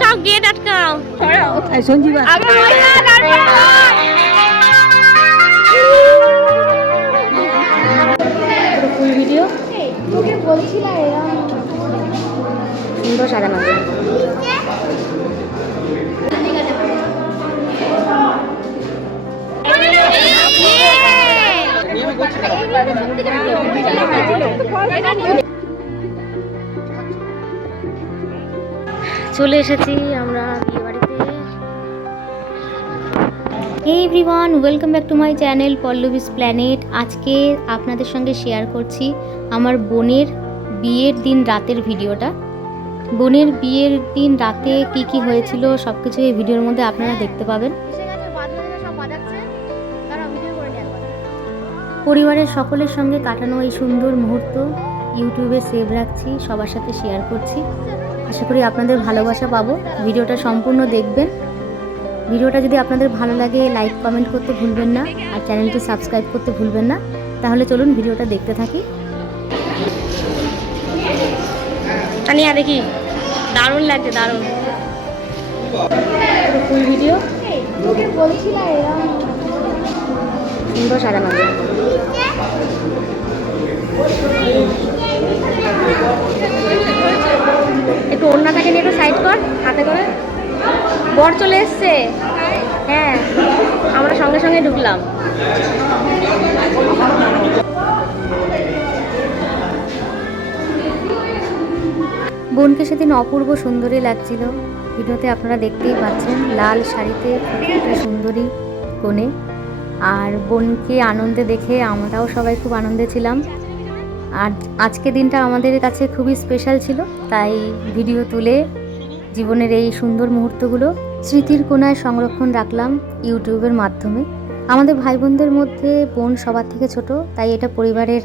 সব গেট আটকাও Sanjeev full video তোকে বলছিলাম সুন্দর সাজানো আছে চলে এসেছি আমরা বিয়ে বাড়িতে। Everyone welcome back to my channel Pallavi's planet আজকে আপনাদের সঙ্গে শেয়ার করছি আমার বোনের বিয়ের দিন রাতের ভিডিওটা। বোনের বিয়ের দিন রাতে কি কি হয়েছিল সব কিছু এই ভিডিওর মধ্যে আপনারা দেখতে পাবেন। পরিবারের সকলের সঙ্গে কাটানো এই সুন্দর মুহূর্ত ইউটিউবে সেভ রাখছি, সবার সাথে শেয়ার করছি। আশা করি আপনাদের ভালোবাসা পাবো। ভিডিওটা সম্পূর্ণ দেখবেন। ভিডিওটা যদি আপনাদের ভালো লাগে লাইক কমেন্ট করতে ভুলবেন না আর চ্যানেলটি সাবস্ক্রাইব করতে ভুলবেন না। তাহলে চলুন ভিডিওটা দেখতে থাকি। তানিয়া দেখি। দারুণ লাগছে দারুণ। ফুল ভিডিও সুন্দর সাজানো আছে একটু অন্যটাকে নিয়ে একটু সাইড কর হাতে করে বর চলে এসছে? হ্যাঁ আমরা সঙ্গে সঙ্গে ঢুকলাম। বোনকে সেদিন অপূর্ব সুন্দরী লাগছিল। ভিডিওতে আপনারা দেখতেই পাচ্ছেন, লাল শাড়িতে সুন্দরী কোণে আর বোনকে আনন্দে দেখে আমরাও সবাই খুব আনন্দে ছিলাম। আর আজকে দিনটা আমাদের কাছে খুবই স্পেশাল ছিল, তাই ভিডিও তুলে জীবনের এই সুন্দর মুহূর্তগুলো স্মৃতির কোনায় সংরক্ষণ রাখলাম ইউটিউবের মাধ্যমে। আমাদের ভাই বোনদের মধ্যে বোন সবার থেকে ছোট, তাই এটা পরিবারের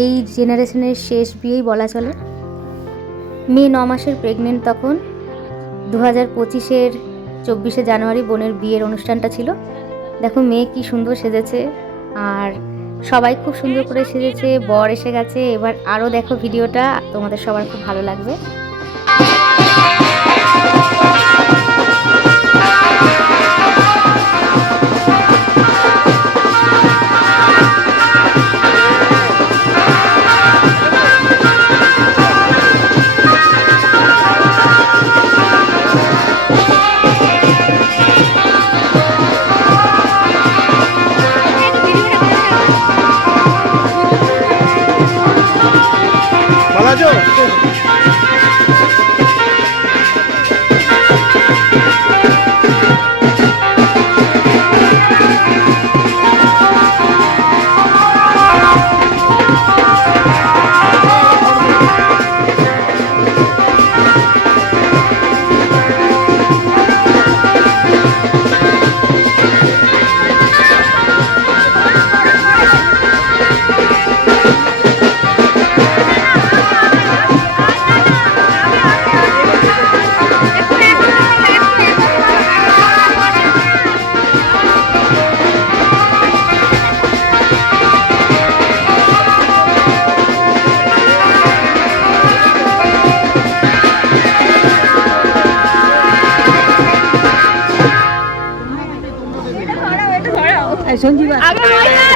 এই জেনারেশনের শেষ বিয়েই বলা চলে। মেয়ে ন মাসের প্রেগনেন্ট তখন দু হাজার পঁচিশের চব্বিশে জানুয়ারি বোনের বিয়ের অনুষ্ঠানটা ছিল। দেখো মেয়ে কি সুন্দর সেজেছে, আর সবাই খুব সুন্দর করে সেজেছে, বর এসে গেছে। এবার আরও দেখো ভিডিওটা, তোমাদের সবার খুব ভালো লাগবে। সঞ্জীব তারা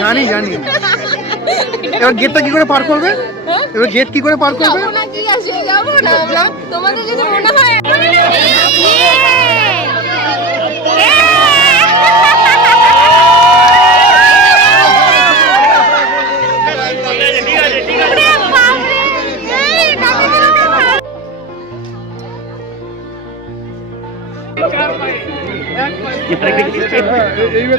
জানি জানি এবার গেটটা কি করে পার করবে এবার গেট কি করে পার করবে তোমাদের যদি মনে হয় এইবার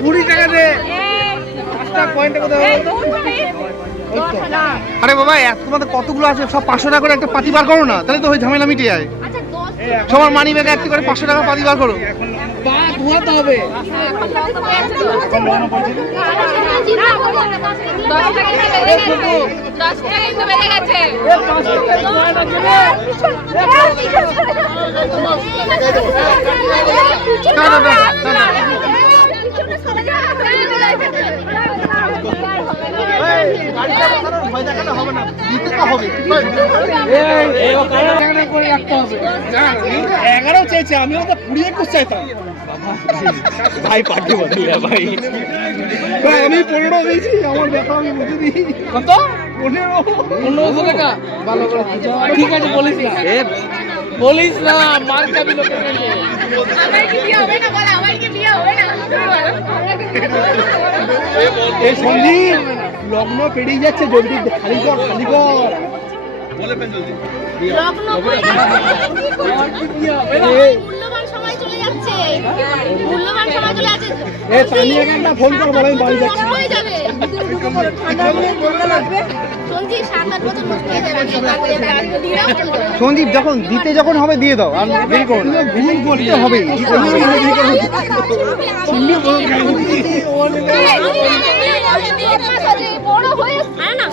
কুড়ি টাকা দে। পাঁচটা পয়েন্টে কোথাও আরে বাবা এত তোমাদের কতগুলো আছে? সব পাঁচশো টাকা করে একটা পাতি বার করো না তাহলে তো ওই ঝামেলা মিটে যায়। সবার মানি ব্যাগে একটি করে পাঁচশো টাকা পাতি বার করো। ধোয়াতে হবে না, না, না, গাড়ি চালানোর ভয় দেখালে হবে না দিতে তো হবে করে রাখতে হবে এগারো চাইছে আমিও তো কুড়ি একুশ চাইতাম। ভাই পাঠিয়ে বলি ভাই। ভাই, আমি পনেরো দিয়েছি আমার ব্যথা আমি বুঝে দিই। কত? পনেরো। পনেরোশো টাকা? ভালো করে ঠিক আছে বলিস না। বলিস না মার খাবি লোকের। এই সন্দীপ। লগ্ন পেরিয়ে যাচ্ছে জলদি খালি কর খালি কর। বলে ফেল জলদি। এই, মূল্যবান সময় চলে যাচ্ছে। মূল্যবান সময় চলে যাচ্ছে। এ তানিয়াকে একটা ফোন কর বলে বাড়ি যাচ্ছি। হয়ে যাবে। সঞ্জি সাত আট বছর নষ্ট যাবে। দিরাও চলবে না। সন্দীপ যখন দিতে যখন হবে দিয়ে দাও। আর দেরি করো না। ভুল বলতে হবে। বড় হয়ে আরে না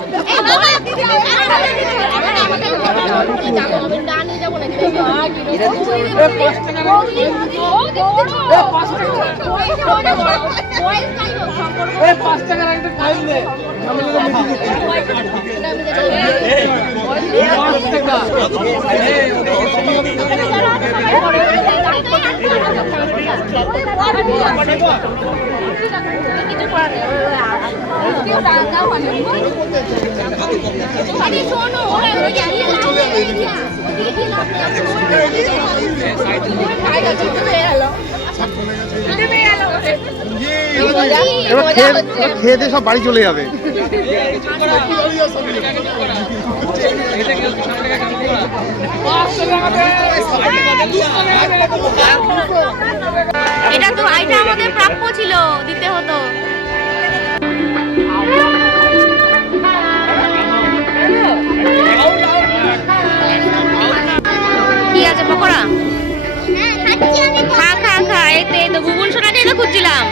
পাঁচ টাকার একটা কয়েন দে খেয়ে সব বাড়ি চলে যাবে। এটা তো আইটা আমাদের প্রাপ্য ছিল, দিতে হতো। কি আছে পকোড়া? খা খা খা, এই তো এই তো, গুগুল সোনাটাই তো খুঁজছিলাম।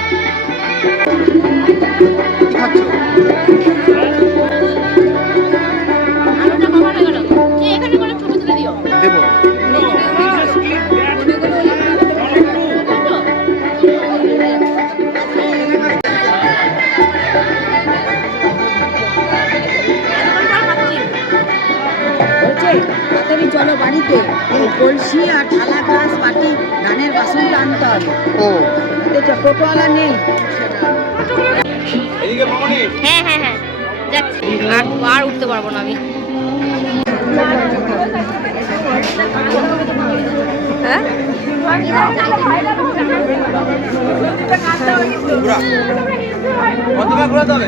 চলো বাড়িতে কলসি আর থালা গ্লাস বাটি ধানের বাসন আনতে হবে। ও। দেখছ টোটোওয়ালা নেই। এদিকে মামনি। হ্যাঁ হ্যাঁ হ্যাঁ। যাচ্ছি। আর আর উঠতে পারব না আমি। কতবার ঘোরাতে হবে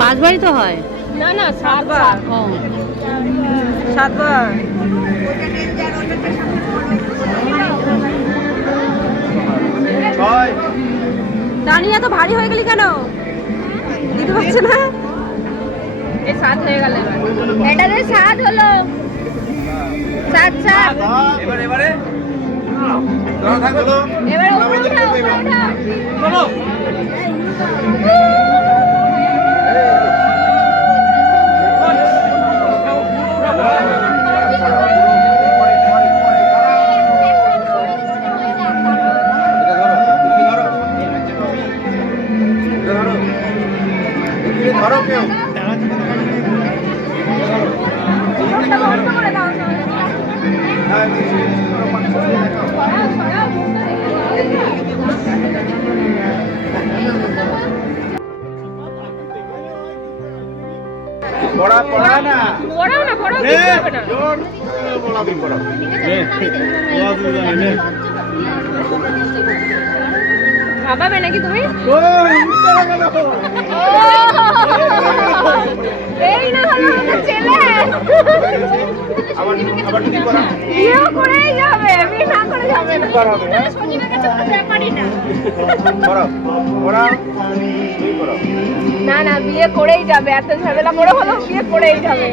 পাঁচবারই তো হয়। না না সাতবার। সাতবার? ছয়। তানিয়া তো ভারী হয়ে গেলি কেন? দিতে পারছে না? এই সাত হয়ে গেল এটাতে সাত হলো। সাত। সাত। এবার এবারে? এবার চলো। পড়া পড়া না? পড়াও না পড়াও ভাবাবে নাকি তুমি? এই না হলো ছেলে। করেই যাবে না করে যাবে না। না না বিয়ে করেই যাবে এত ঝামেলা বড় হলো বিয়ে করেই যাবে।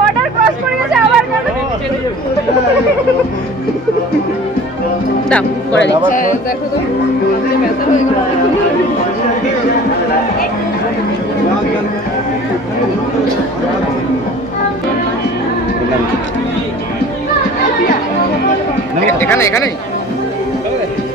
বর্ডার ক্রস করে গেছে আবার কেন করে দিচ্ছি। দেখো তো ব্যথা হয়ে গেল। এখানে এখানে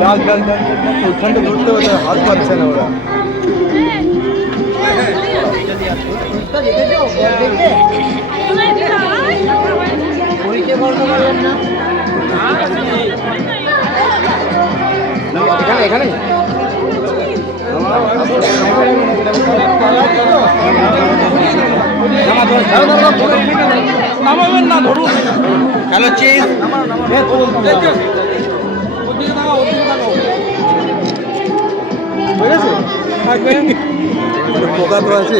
ডাল ডাল ডাল ওইখানটা ধরতে হতে হাত পাচ্ছে না ওরা এখানে। এখানে নামাবেন না ধরুন। হ্যালো চিজ পোকা তো আছে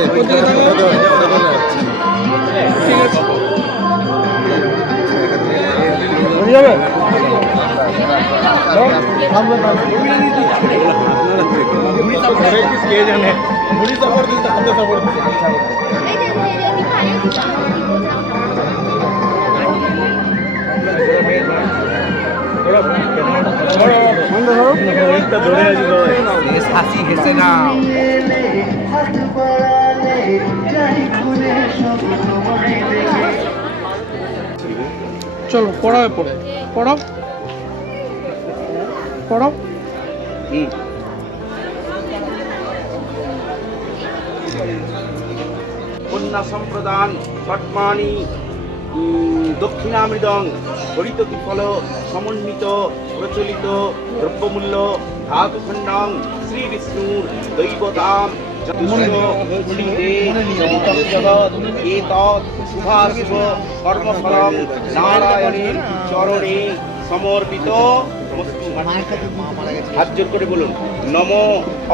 কে জানে মুড়ি সাপোর্ট দিতে হাতে সাপোর্ট দিতে এই যে এই যে এখানে ধরে আছি হাসি হেসে না চলো পড়াবে পড়ে। পড়াও। পড়াও। কন্যা সম্প্রদান পদ্মানি দক্ষিণামৃদং হরিতকি ফল সমন্বিত প্রচলিত দ্রব্যমূল্য ধাতুখণ্ডং শ্রী বিষ্ণুর দৈবতাম শুভাশুভ কর্মফলম নারায়ণের চরণে সমর্পিত হাত জোর করে বলুন নম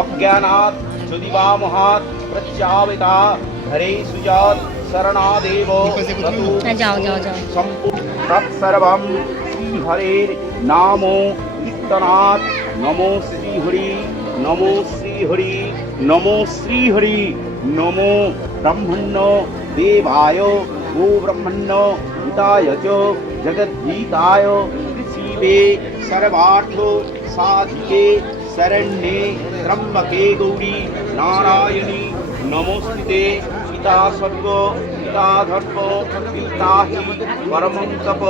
অজ্ঞানাৎ যদি বা মহাৎ প্রত্যাবিতা হরে সুজাত শরণাদেব তৎসর্বম শ্রীহরের নাম কীর্তনাথ নমো শ্রীহরি নমো শ্রীহরি নমো শ্রীহরি, নমো ব্রহ্মণ্য দেবায়, গো ব্রহ্মণ্য হিতায় চ জগদ্গীতায় পৃথিবে সর্বার্থ সাধিকে শরণ্যে ত্রম্বকে গৌরী নারায়ণী। নমস্তে পিতা স্বর্গ পিতা ধর্ম, পিতা হি পরমং তপ,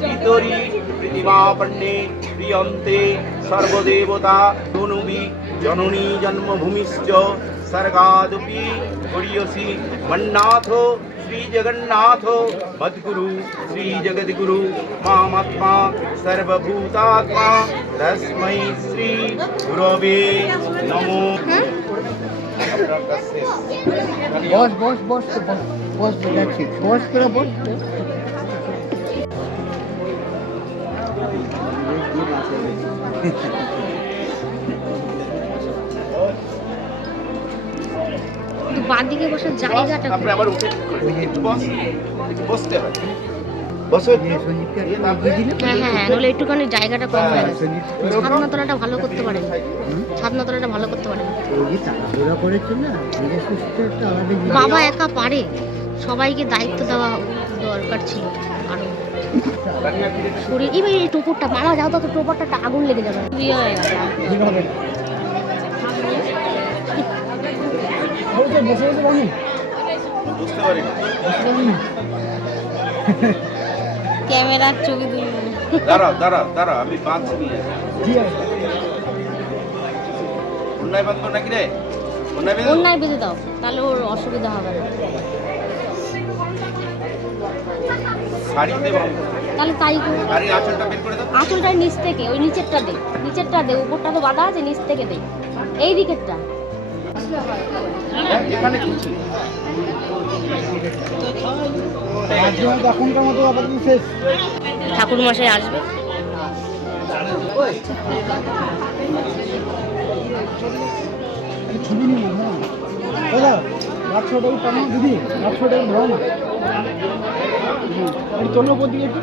পিতরি পৃথিবাপন্নে প্রিয়ন্তে সর্বদেবতা তনুবি জননী জন্মভূমিশ্চ স্বর্গাদপি হরিয়সি মন্নাথ শ্রী জগন্নাথ মদ্গুরু শ্রী জগদ্গুরু মামাত্মা সর্বভূতাত্মা তস্मै শ্রী গুরবে নমো আপনার কাছে বস বস বস তো বস বস যাচ্ছি বস করে বস কিন্তু বাঁ দিকে বসার জায়গাটা তারপরে আবার উঠে ঠিক করে বস বসতে হয় বসো দিয়ে সঞ্জীবকে হ্যাঁ হ্যাঁ হ্যাঁ নইলে একটুখানি জায়গাটা কম হয়ে গেছে ছাদনা তলাটা ভালো করতে পারেন। ছাদনা তলাটা ভালো করতে জিনিস। বাবা একা পারে। সবাইকে দায়িত্ব দেওয়া দরকার ছিল আরও। শরীর এবার এই টোপরটা মারা যাও তো টোপরটা আগুন লেগে যাবে। হয়ে গেছে বুঝতে পারি ক্যামেরার ছবি তুলবো। দাঁড়াও দাঁড়াও দাঁড়াও আমি বাঁধছি। নিয়ে অন্যায় বাঁধবো নাকি রে? অন্যায় বেঁধে দাও। তাহলে ওর অসুবিধা হবে না। তাহলে তাই আঁচলটা নিচ থেকে ওই নিচেরটা দে নিচেরটা দে উপরটা তো বাঁধা আছে নিচ থেকে দে। এই দিকেরটা। এখানে কিছু এখনকার মতো আপাতত শেষ ঠাকুর মশাই আসবে। ছবি নিয়ে দাদা ধরো না আমি তোর উপর দিকে একটু।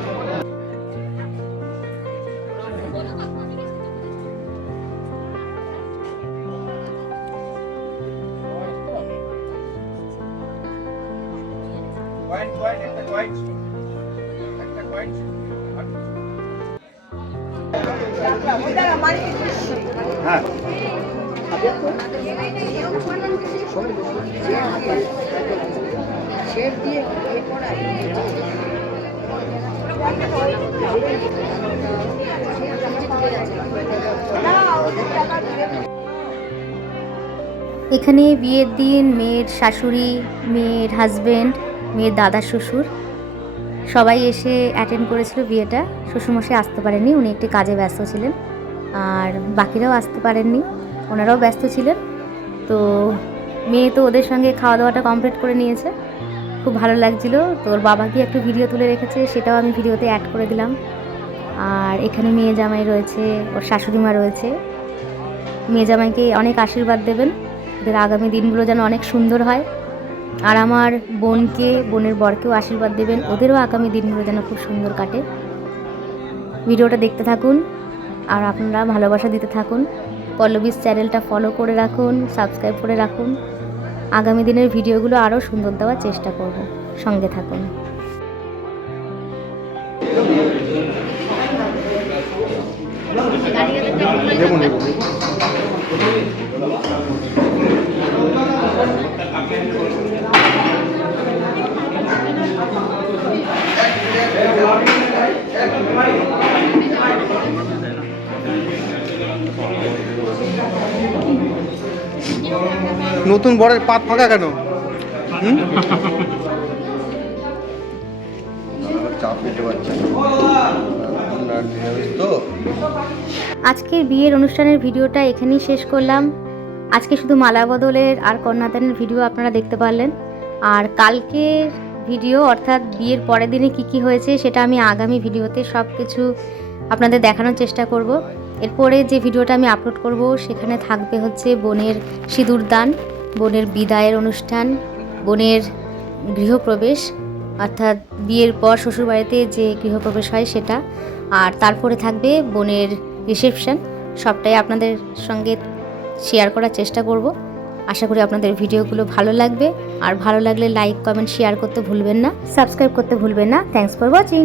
এখানে বিয়ের দিন মেয়ের শাশুড়ি মেয়ের হাজবেন্ড মেয়ের দাদা শ্বশুর। সবাই এসে অ্যাটেন্ড করেছিল বিয়েটা। শ্বশুরমশাই আসতে পারেননি, উনি একটি কাজে ব্যস্ত ছিলেন। আর বাকিরাও আসতে পারেননি, ওনারাও ব্যস্ত ছিলেন। তো মেয়ে তো ওদের সঙ্গে খাওয়া দাওয়াটা কমপ্লিট করে নিয়েছে। খুব ভালো লাগছিল। তোর বাবাকে একটু ভিডিও তুলে রেখেছে, সেটাও আমি ভিডিওতে অ্যাড করে দিলাম। আর এখানে মেয়ে জামাই রয়েছে, ওর শাশুড়িমা রয়েছে। মেয়ে জামাইকে অনেক আশীর্বাদ দেবেন। ওদের আগামী দিনগুলো যেন অনেক সুন্দর হয়। আর আমার বোনকে, বোনের বরকেও আশীর্বাদ দেবেন। ওদেরও আগামী দিনগুলো যেন খুব সুন্দর কাটে। ভিডিওটা দেখতে থাকুন আর আপনারা ভালোবাসা দিতে থাকুন। পল্লবীর চ্যানেলটা ফলো করে রাখুন সাবস্ক্রাইব করে রাখুন। আগামী দিনের ভিডিওগুলো আরও সুন্দর দেওয়ার চেষ্টা করব। সঙ্গে থাকুন। নতুন বরের পাত ফাঁকা কেন? আজকের বিয়ের অনুষ্ঠানের ভিডিওটা এখানেই শেষ করলাম। আজকে শুধু মালা বদলের আর কন্যাদানের ভিডিও আপনারা দেখতে পারলেন। আর কালকের ভিডিও অর্থাৎ বিয়ের পরের দিনে কি কি হয়েছে সেটা আমি আগামী ভিডিওতে সব কিছু আপনাদের দেখানোর চেষ্টা করব। এরপরে যে ভিডিওটা আমি আপলোড করব সেখানে থাকবে হচ্ছে বোনের সিঁদুরদান বোনের বিদায়ের অনুষ্ঠান বোনের গৃহপ্রবেশ অর্থাৎ বিয়ের পর শ্বশুরবাড়িতে যে গৃহপ্রবেশ হয় সেটা। আর তারপরে থাকবে বোনের রিসেপশন সবটাই আপনাদের সঙ্গে শেয়ার করার চেষ্টা করব। আশা করি আপনাদের ভিডিওগুলো ভালো লাগবে। আর ভালো লাগলে লাইক কমেন্ট শেয়ার করতে ভুলবেন না। সাবস্ক্রাইব করতে ভুলবেন না। Thanks for watching